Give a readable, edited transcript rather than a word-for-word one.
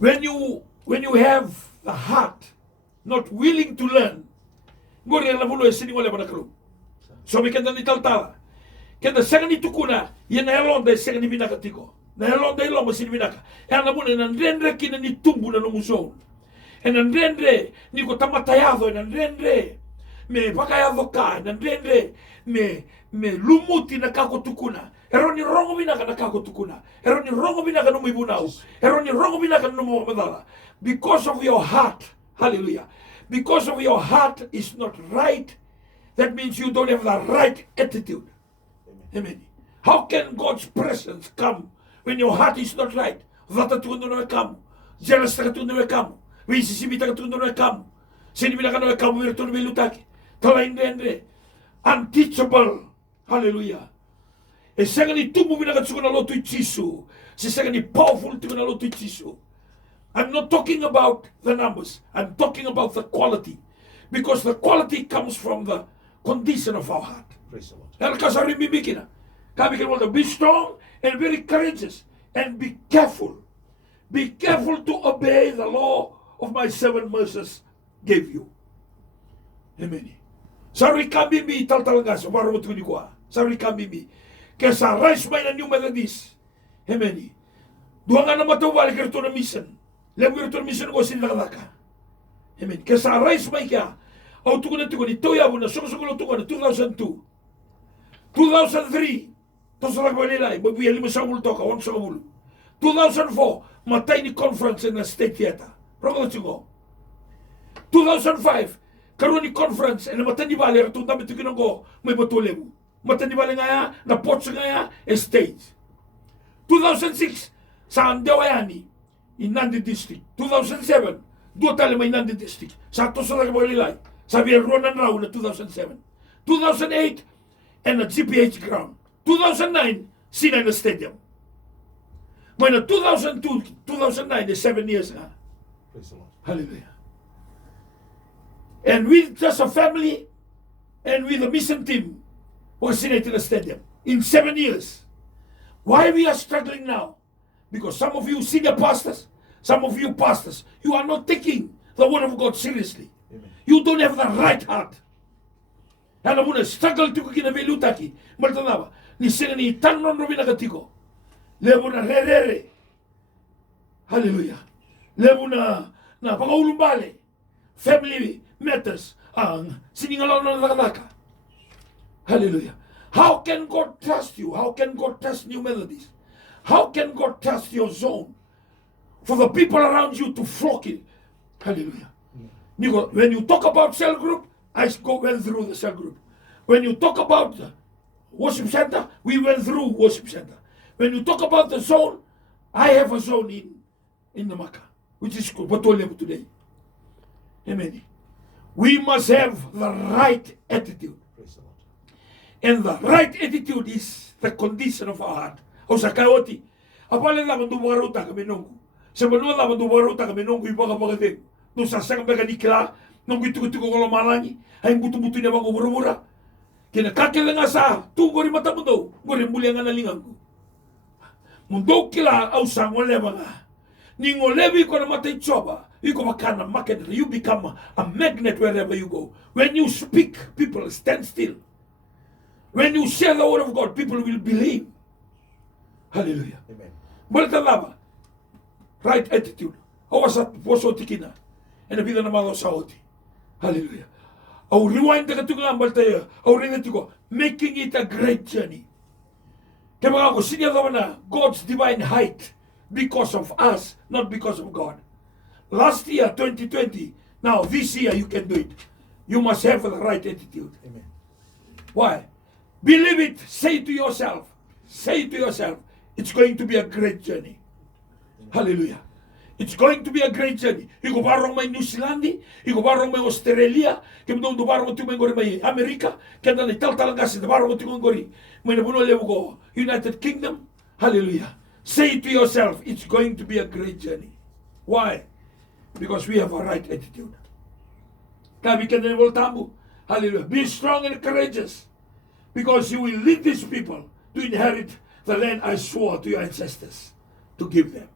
When you have the heart not willing to learn, ngori la bulo sini ngole pada kru. So we can ni tala. Kenda senga ni tukuna, ye na elonda senga ni binaka tiko. Na elonda ilo mo sini binaka. E ana mune na ndendre kina ni tumbu na no musou. E na ndendre ni ko tamatayado, e na ndendre me pakayado ka, na ndendre me lumuti na kako tukuna. Ero ni rongo binaka na kako tukuna. Ero ni rongo binaka no mibunau. Ero ni rongo binaka no mo madala. Because of your heart, hallelujah. Because of your heart is not right, that means you don't have the right attitude. Amen. How can God's presence come when your heart is not right? Vata tundo no kamu, jealous taka tundo no kamu, visi sibi taka tundo no kamu, sini bila kana no kamu virtu no belutaki, tala indendre, unteachable, hallelujah. E sanga ni tumu bila katsuko na lotu ichisu, se sanga ni powerful tuko na lotu ichisu. I'm not talking about the numbers, I'm talking about the quality, because the quality comes from the condition of our heart. Praise the Lord. Be strong and very courageous and be careful. Be careful to obey the law of my servant Moses gave you. Amen. Sorry kambi mi taltalangas baro tu ni kwa. Sorry kambi mi. Kesa rise may na new Methodist. Amen. Duanga na matawali kerto na mission. Lebu kerto na mission ko sinlaka. Amen. Kesa rise may kya. Au tuko na tuko ni toya bu na sokosokolo tuko na 2002. 2003, tosalak balilay, mabuya lima sa ulo toka, 1 sa ulo. 2004, matay ni conference in the State Theater. Rogo ko. 2005, karon ni conference, and matay ni bali, ratong dami tukinan ko, may batule mo. Matay ni bali ngaya, na potso ngaya, stage. 2006, sa Andawayani, in Nandi District. 2007, dua tali may Nandi District. Sa tosalak balilay, sabi Ronan Rao na 2007. 2008, and the GPH ground. 2009, Sinai Stadium. When 2002, 2009 is 7 years now. Praise the Lord. Hallelujah. And with just a family and with a mission team, was Sinai to the stadium in 7 years. Why we are struggling now? Because some of you senior pastors, some of you pastors, you are not taking the word of God seriously. Amen. You don't have the right heart. Ana muna struggle tuko kina velutaki. Maltanaba. Ni sena ni tannon robina katiko. Lebu na rerere. Hallelujah. Lebu na pangaulumbale. Family matters. Ang siningalon na nakadaka. Hallelujah. How can God trust you? How can God trust New Methodist? How can God trust your zone? For the people around you to flock it. Hallelujah. Nico, when you talk about cell group, I went through the cell group. When you talk about the worship center, we went through worship center. When you talk about the zone, I have a zone in the Maka, which is Batolem today. Amen. We must have the right attitude. Praise the Lord. And the right attitude is the condition of our heart. O sa kaoti, apale la mandu waruta kami nungu. Sa manua la mandu waruta kami nungu ibaga bagadeng. No sa sang bega nikla, nungu ituko kolo malangi, ay butu-butu niya mga mura-mura. Kina kakila nga sa, tu gori mata mundo, gori mulia nga nalingang ko. Mundo kila au sa ngoleba nga. Ni ngolebi ko na matay choba, iko makana market, you become a magnet wherever you go. When you speak, people stand still. When you share the word of God, people will believe. Hallelujah. Amen. Baltalaba, right attitude. Awasat poso tikina. And a bit na malo sa oti. Hallelujah. Au rewind the katugang baltaya. Au rinatiko, making it a great journey. Kaya mga ako, sinya na God's divine height because of us, not because of God. Last year, 2020, now this year you can do it. You must have the right attitude. Amen. Why? Believe it. Say to yourself, it's going to be a great journey. Hallelujah. It's going to be a great journey. Iko barong may New Zealand, iko barong may Australia, kaya do barong tu may gori may Amerika, kaya na tal kasi barong tu gori may nabuno lewo ko United Kingdom. Hallelujah. Say to yourself, it's going to be a great journey. Why? Because we have a right attitude. Kami ka na voltambo. Hallelujah. Be strong and courageous, because you will lead these people to inherit the land I swore to your ancestors to give them.